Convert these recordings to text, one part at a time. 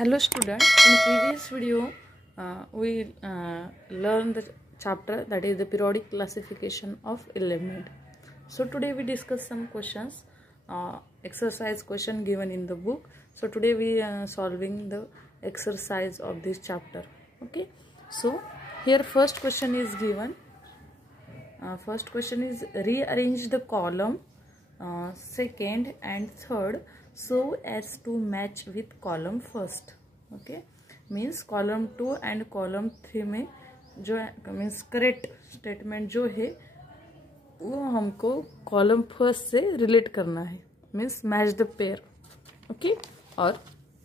Hello student, in previous video we learned the chapter that is the periodic classification of element. So today we discuss some questions, exercise question given in the book. So today we are solving the exercise of this chapter. Okay, so here first question is given. First question is rearrange the column second and third so as to match with column first. Okay, means column 2 and column 3 में जो means correct statement जो है वो हमको column first से relate करना है, means match the pair. Okay, और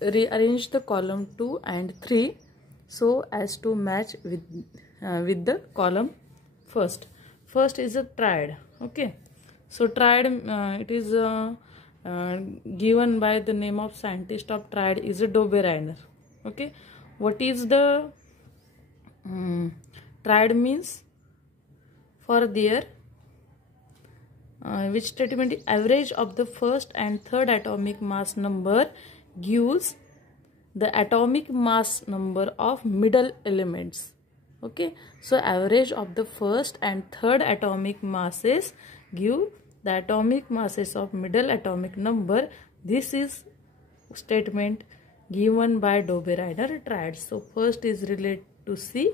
rearrange the column 2 and 3 so as to match with the column first. First is a triad. Okay, so triad it is given by the name of scientist of triad is a Dobereiner. Okay, what is the triad means? For their which statement average of the first and third atomic mass number gives the atomic mass number of middle elements. Okay, so average of the first and third atomic masses give the atomic masses of middle atomic number. This is statement given by Dobereiner triad. So first is related to C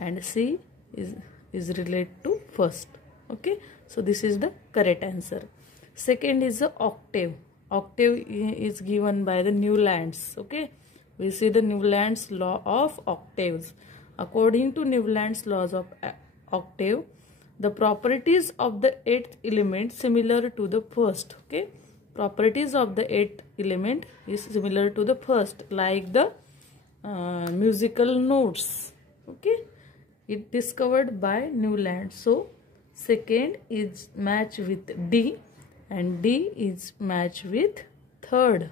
and C is related to first. Okay, so this is the correct answer. Second is the octave. Octave is given by the Newlands. Okay, we see the Newlands law of octaves. According to Newlands laws of octave, the properties of the eighth element similar to the first. Okay, properties of the eighth element is similar to the first, like the musical notes. Okay, it discovered by Newlands. So second is match with D and D is match with third.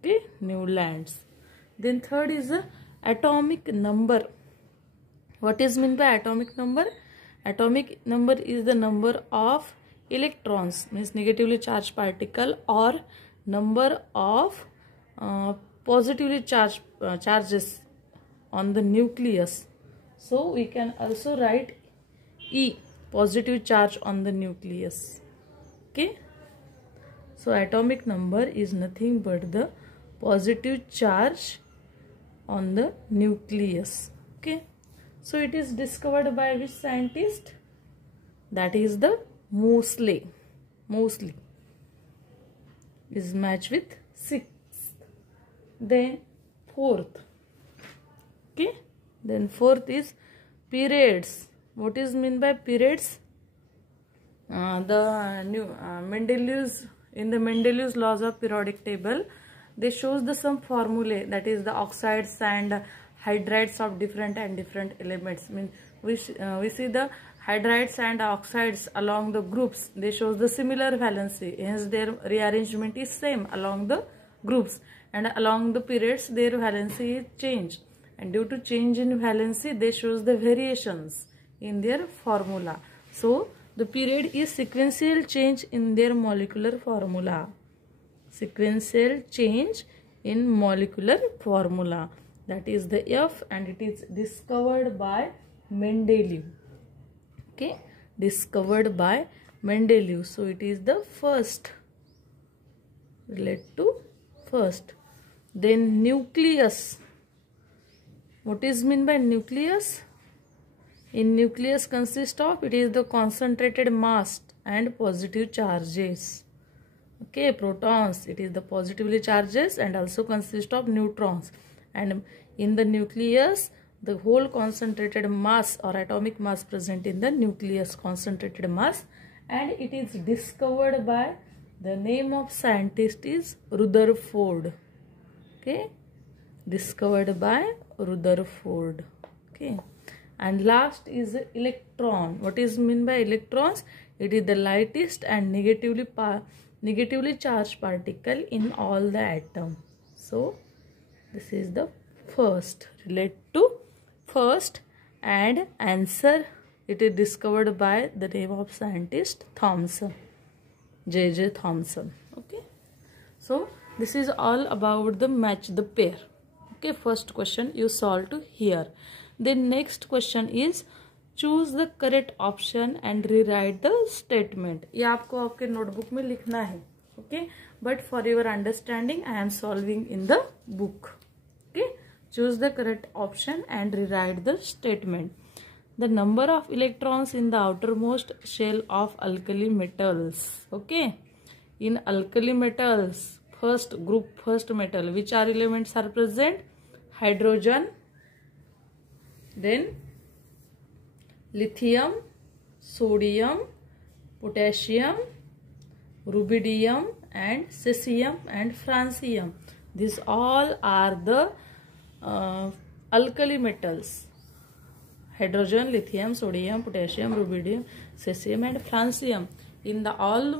Okay, Newlands. Then third is the atomic number. What is meant by atomic number? Atomic number is the number of electrons, means negatively charged particle, or number of positively charged charges on the nucleus. So we can also write E, positive charge on the nucleus. Okay, so atomic number is nothing but the positive charge on the nucleus. Okay, so it is discovered by which scientist? That is the Moseley. Moseley is matched with 6th. Then fourth. Okay, then fourth is periods. What is meant by periods? The new Mendeleev's, in the Mendeleev's laws of periodic table, they shows the some formulae, that is the oxides and hydrides of different elements. I mean, we see the hydrides and oxides along the groups, they shows the similar valency, hence their rearrangement is same along the groups, and along the periods their valency is changed, and due to change in valency they shows the variations in their formula. So the period is sequential change in their molecular formula. Sequential change in molecular formula, that is the F, and it is discovered by Mendeleev. Okay, discovered by Mendeleev. So it is the first, relate to first. Then nucleus. What is meant by nucleus? In nucleus consists of, it is the concentrated mass and positive charges. Okay, protons, it is the positively charges and also consist of neutrons. And in the nucleus, the whole concentrated mass or atomic mass present in the nucleus, concentrated mass, and it is discovered by, the name of scientist is Rutherford. Okay, discovered by Rutherford. Okay, and last is electron. What is meant by electrons? It is the lightest and negatively charged particle in all the atom. So this is the first, relate to first, and answer, it is discovered by the name of scientist Thomson, J.J. Thomson. Okay, so this is all about the match the pair. Okay, first question you solve to here. Then next question is choose the correct option and rewrite the statement. ये आपको आपके notebook में लिखना है. Okay, but for your understanding I am solving in the book. Okay, choose the correct option and rewrite the statement. The number of electrons in the outermost shell of alkali metals. Okay, in alkali metals, first group, first metal, which are elements are present? Hydrogen, then lithium, sodium, potassium, rubidium and cesium and francium. These all are the alkali metals. Hydrogen, lithium, sodium, potassium, rubidium, cesium and francium. In the all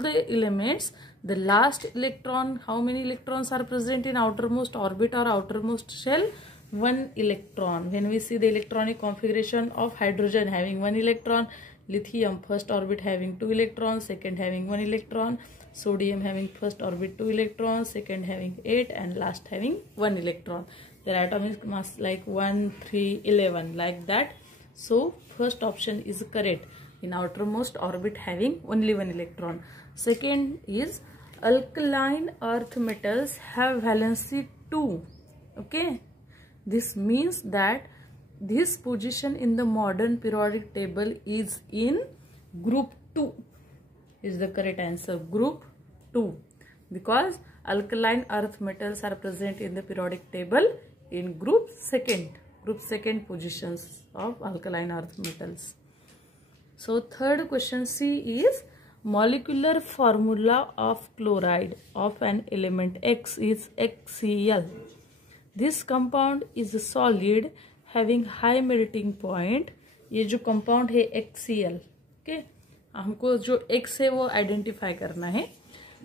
the elements, the last electron, how many electrons are present in outermost orbit or outermost shell? 1 electron. When we see the electronic configuration of hydrogen having 1 electron, lithium first orbit having 2 electrons, second having 1 electron, sodium having first orbit 2 electrons, second having 8 and last having 1 electron. Their atomic mass like 1, 3, 11 like that. So first option is correct. In outermost orbit having only 1 electron. Second is alkaline earth metals have valency 2. Okay, this means that this position in the modern periodic table is in group 2 is the correct answer. Group 2, because alkaline earth metals are present in the periodic table in group second positions of alkaline earth metals. So third question C is molecular formula of chloride of an element X is HCl. This compound is a solid having high melting point. ये जो compound है HCl, okay? हमको जो X है वो identify करना है.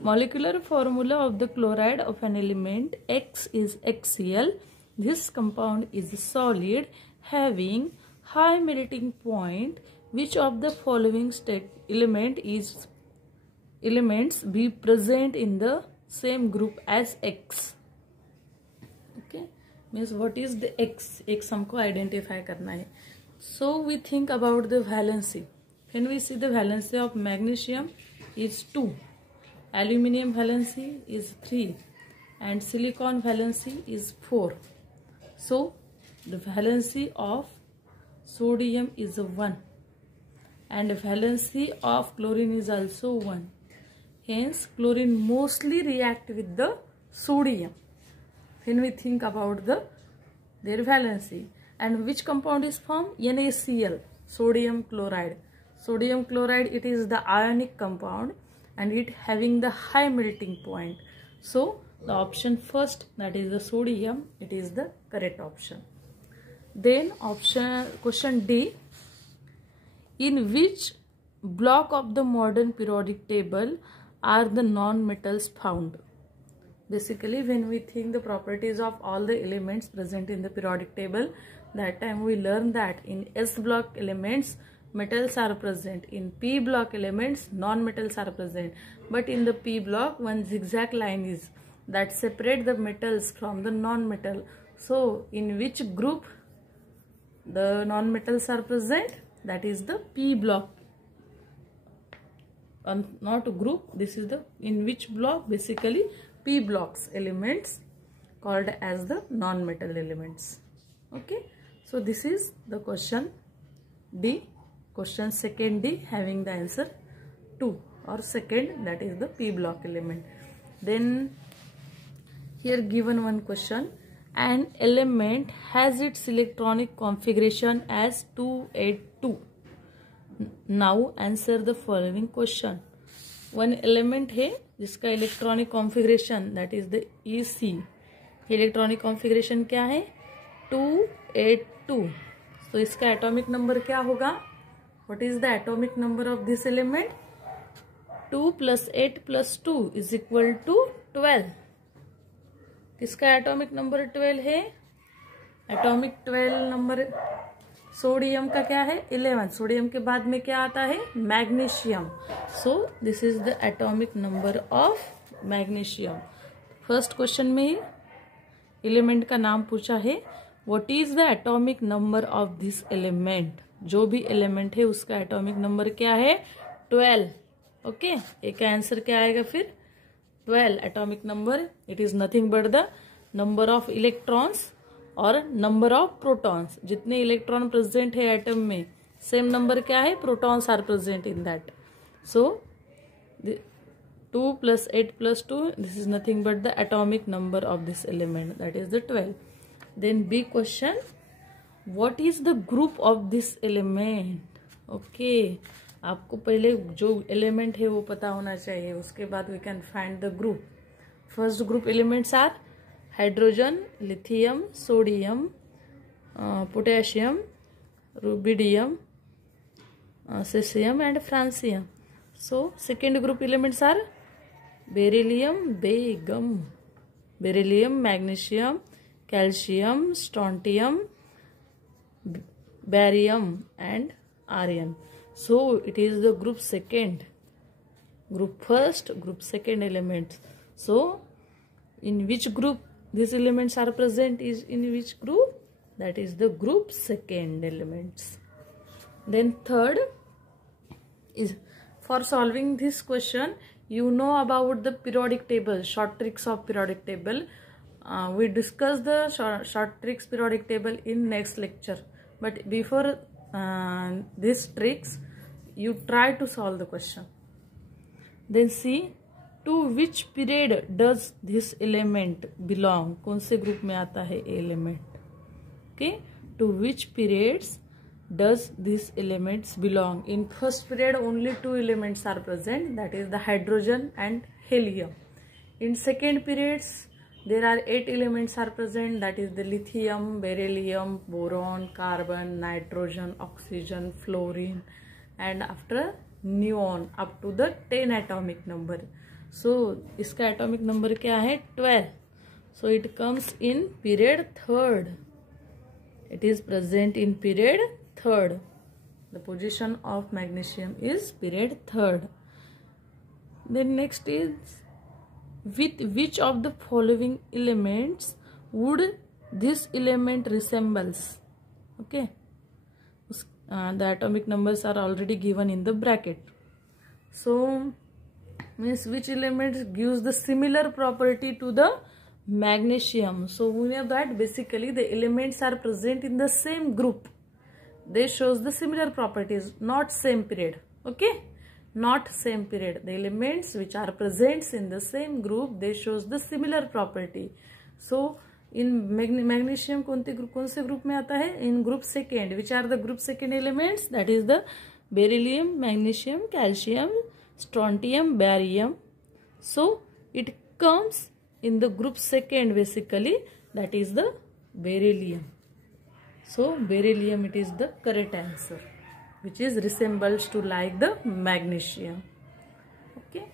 Molecular formula of the chloride of an element X is HCl. This compound is a solid having high melting point. Which of the following elements be present in the same group as X? Okay, means what is the X? X हमको identify करना है. So we think about the valency. When we see the valency of magnesium is 2, aluminium valency is 3 and silicon valency is 4. So the valency of sodium is 1. And valency of chlorine is also 1. Hence, chlorine mostly react with the sodium when we think about their valency. And which compound is formed? NaCl, sodium chloride. Sodium chloride, it is the ionic compound and it having the high melting point. So, the option first, that is the sodium, it is the correct option. Then question D. In which block of the modern periodic table are the non-metals found? Basically, when we think the properties of all the elements present in the periodic table, that time we learn that in S block elements, metals are present. In P block elements, non-metals are present. But in the P block, one zigzag line is that separate the metals from the non-metal. So, in which group the non-metals are present? That is the P block, not a group. This is the in which block? Basically P blocks elements called as the non-metal elements. Okay, so this is the question D. Question second D having the answer 2 or second, that is the P block element. Then here given one question. An element has its electronic configuration as 282. Now answer the following question. One element है जिसका electronic configuration that is the EC. Electronic configuration क्या है? 282. तो इसका atomic number क्या होगा? What is the atomic number of this element? 2 + 8 + 2 = 12. किसका atomic number 12 है? एटॉमिक 12 नंबर सोडियम का क्या है? 11. सोडियम के बाद में क्या आता है? Magnesium. So this is the atomic number of magnesium. First question में एलिमेंट का नाम पूछा है, what is the atomic number of this element, जो भी एलिमेंट है उसका एटॉमिक नंबर क्या है, 12। ओके, एक आंसर क्या आएगा फिर, 12 atomic number. It is nothing but the number of electrons और नंबर ऑफ प्रोटॉन्स। जितने इलेक्ट्रॉन प्रेजेंट है एटम में, सेम नंबर क्या है, protons are present in that. So 2 + 8 + 2, this is nothing but the atomic number of this element, that is the 12. Then B question, what is the group of this element? Okay, आपको पहले जो element है वो पता होना चाहिए, उसके बाद we can find the group. First group elements are hydrogen, lithium, sodium, potassium, rubidium, cesium and francium. So second group elements are beryllium, magnesium, calcium, strontium, barium and argon. So it is the group second, group first, group second elements. So in which group these elements are present is in which group, that is the group second elements. Then third is, for solving this question you know about the periodic table, short tricks of periodic table. We discuss the short tricks periodic table in next lecture, but before these tricks you try to solve the question. Then see, to which period does this element belong, कौन से group में आता है element. okay, to which periods does these elements belong? In first period only 2 elements are present, that is the hydrogen and helium. In second periods there are 8 elements are present, that is the lithium, beryllium, boron, carbon, nitrogen, oxygen, fluorine and after neon up to the 10 atomic number. So इसका atomic number क्या है, 12. So it comes in period third. It is present in period third. The position of magnesium is period third. Then next is, with which of the following elements would this element resembles? Okay, the atomic numbers are already given in the bracket. So means which element gives the similar property to the magnesium. So we know that basically the elements are present in the same group, they shows the similar properties, not same period. Okay, not same period. The elements which are present in the same group, they shows the similar property. So in magnesium कौन से group में आता है, in group second. Which are the group second elements, that is the beryllium, magnesium, calcium, strontium, barium. So it comes in the group second basically, that is the beryllium. So beryllium, it is the correct answer, which is resembles to like the magnesium. Okay,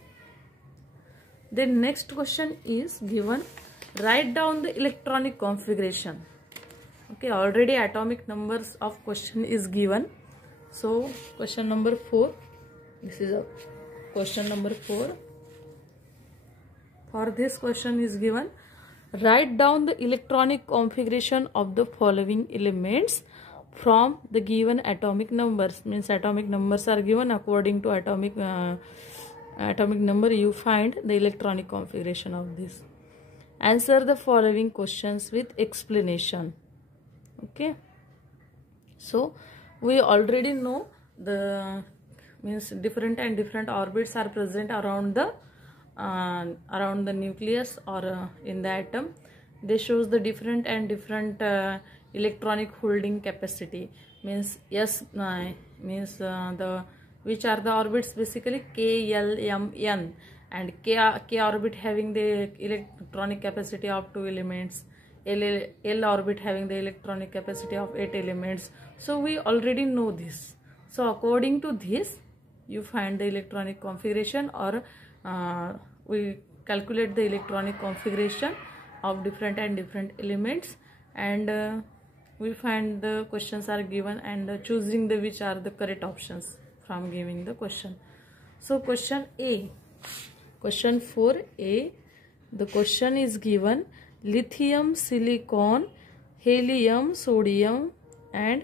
then next question is given, write down the electronic configuration. Okay, already atomic numbers of question is given. So question number 4, this is a question number 4. For this question is given, write down the electronic configuration of the following elements from the given atomic numbers. Means atomic numbers are given, according to atomic number you find the electronic configuration of this. Answer the following questions with explanation. Okay, so we already know the means different orbits are present around the nucleus or in the atom. They shows the different electronic holding capacity. Means yes, means the which are the orbits basically K, L, M, N, and K orbit having the electronic capacity of 2 elements, L orbit having the electronic capacity of 8 elements. So we already know this. So according to this you find the electronic configuration, or we calculate the electronic configuration of different elements, and we find the questions are given and choosing the which are the correct options from giving the question. So question A, question 4A, the question is given, lithium, silicon, helium, sodium and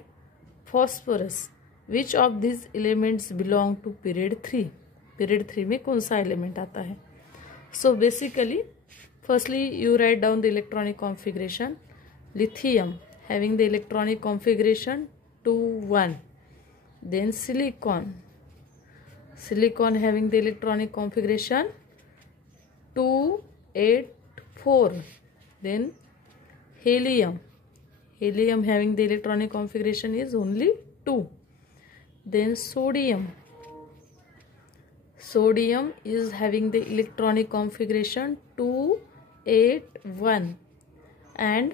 phosphorus. Which of these elements belong to period 3? Period 3 में कौन सा element आता है? So basically, firstly you write down the electronic configuration. Lithium having the electronic configuration 2 1. Then silicon having the electronic configuration 2 8 4. Then helium having the electronic configuration is only 2. Then sodium is having the electronic configuration 2 8 1. And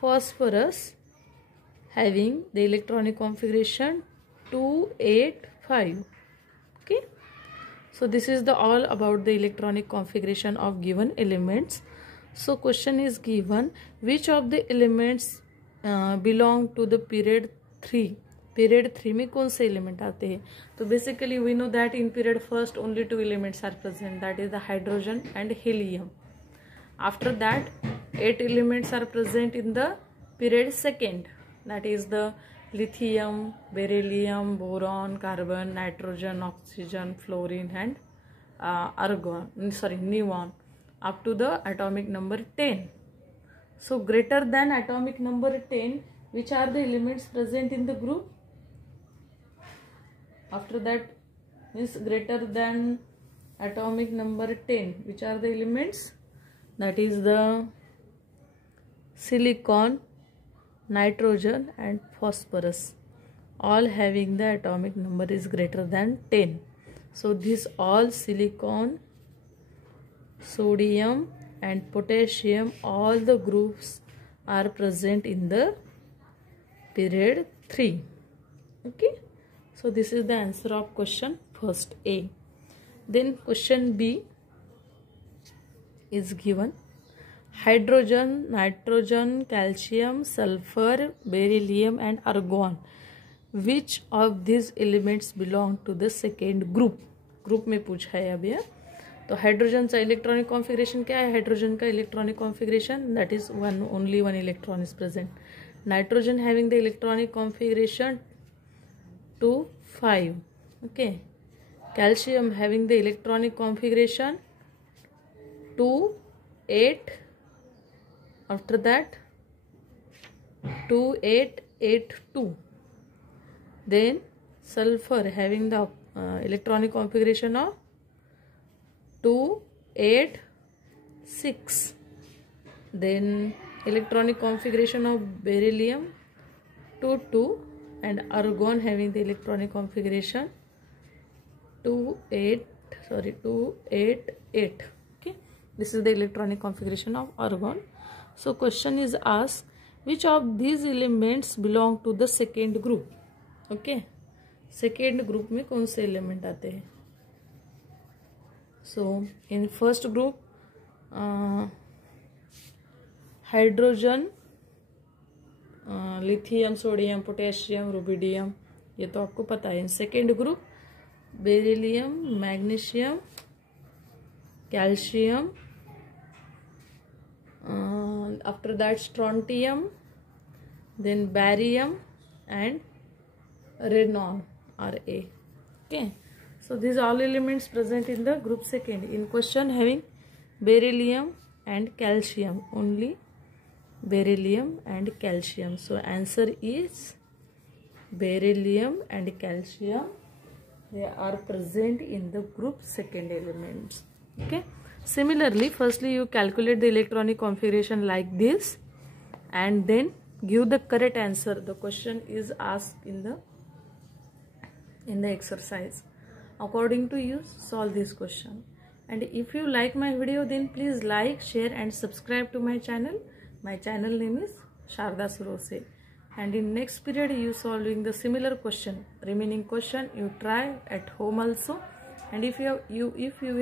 phosphorus having the electronic configuration 2 8 5. Okay, so this is the all about the electronic configuration of given elements. So question is given, which of the elements belong to the period 3? Period 3 में कौन से element आते हैं? तो basically we know that in period first only 2 elements are present, that is the hydrogen and helium. After that 8 elements are present in the period second, that is the lithium, beryllium, boron, carbon, nitrogen, oxygen, fluorine and neon, up to the atomic number 10. So greater than atomic number 10, which are the elements present in the group? After that means greater than atomic number 10, which are the elements? That is the silicon, nitrogen and phosphorus, all having the atomic number is greater than 10. So this all silicon, sodium and potassium, all the groups are present in the period 3. Okay, so this is the answer of question first A. Then question B is given, hydrogen, nitrogen, calcium, sulfur, beryllium and argon, which of these elements belong to the second group? Group में पूछा है अब यह. तो hydrogen का electronic configuration क्या है? Hydrogen का electronic configuration that is only one electron is present. Nitrogen having the electronic configuration 2 5. Okay. Calcium having the electronic configuration 2 8. After that 2 8 8 2. Then sulfur having the electronic configuration of 2 8 6. Then electronic configuration of beryllium 2 2 and argon having the electronic configuration 2 8 8. Okay, this is the electronic configuration of argon. So question is asked, which of these elements belong to the second group? Okay, second group में कौन से element आते हैं? So in first group hydrogen, lithium, sodium, potassium, rubidium, ये तो आपको पता है. In second group beryllium, magnesium, calcium, after that strontium, then barium and radon Ra. Okay, so these all elements present in the group second. In question having beryllium and calcium, only beryllium and calcium. So answer is beryllium and calcium, they are present in the group second elements. Okay, similarly firstly you calculate the electronic configuration like this and then give the correct answer. The question is asked in the exercise. According to you, solve this question. And if you like my video, then please like, share and subscribe to my channel. My channel name is Sharda Surose. And in next period you solving the similar question. Remaining question you try at home also. And if you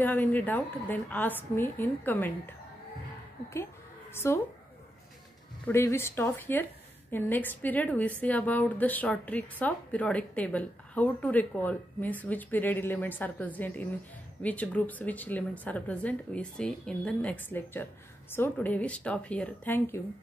have any doubt, then ask me in comment. Okay, so today we stop here. In next period we see about the short tricks of periodic table. How to recall, means which period elements are present in which groups, which elements are present, we see in the next lecture. So today we stop here. Thank you.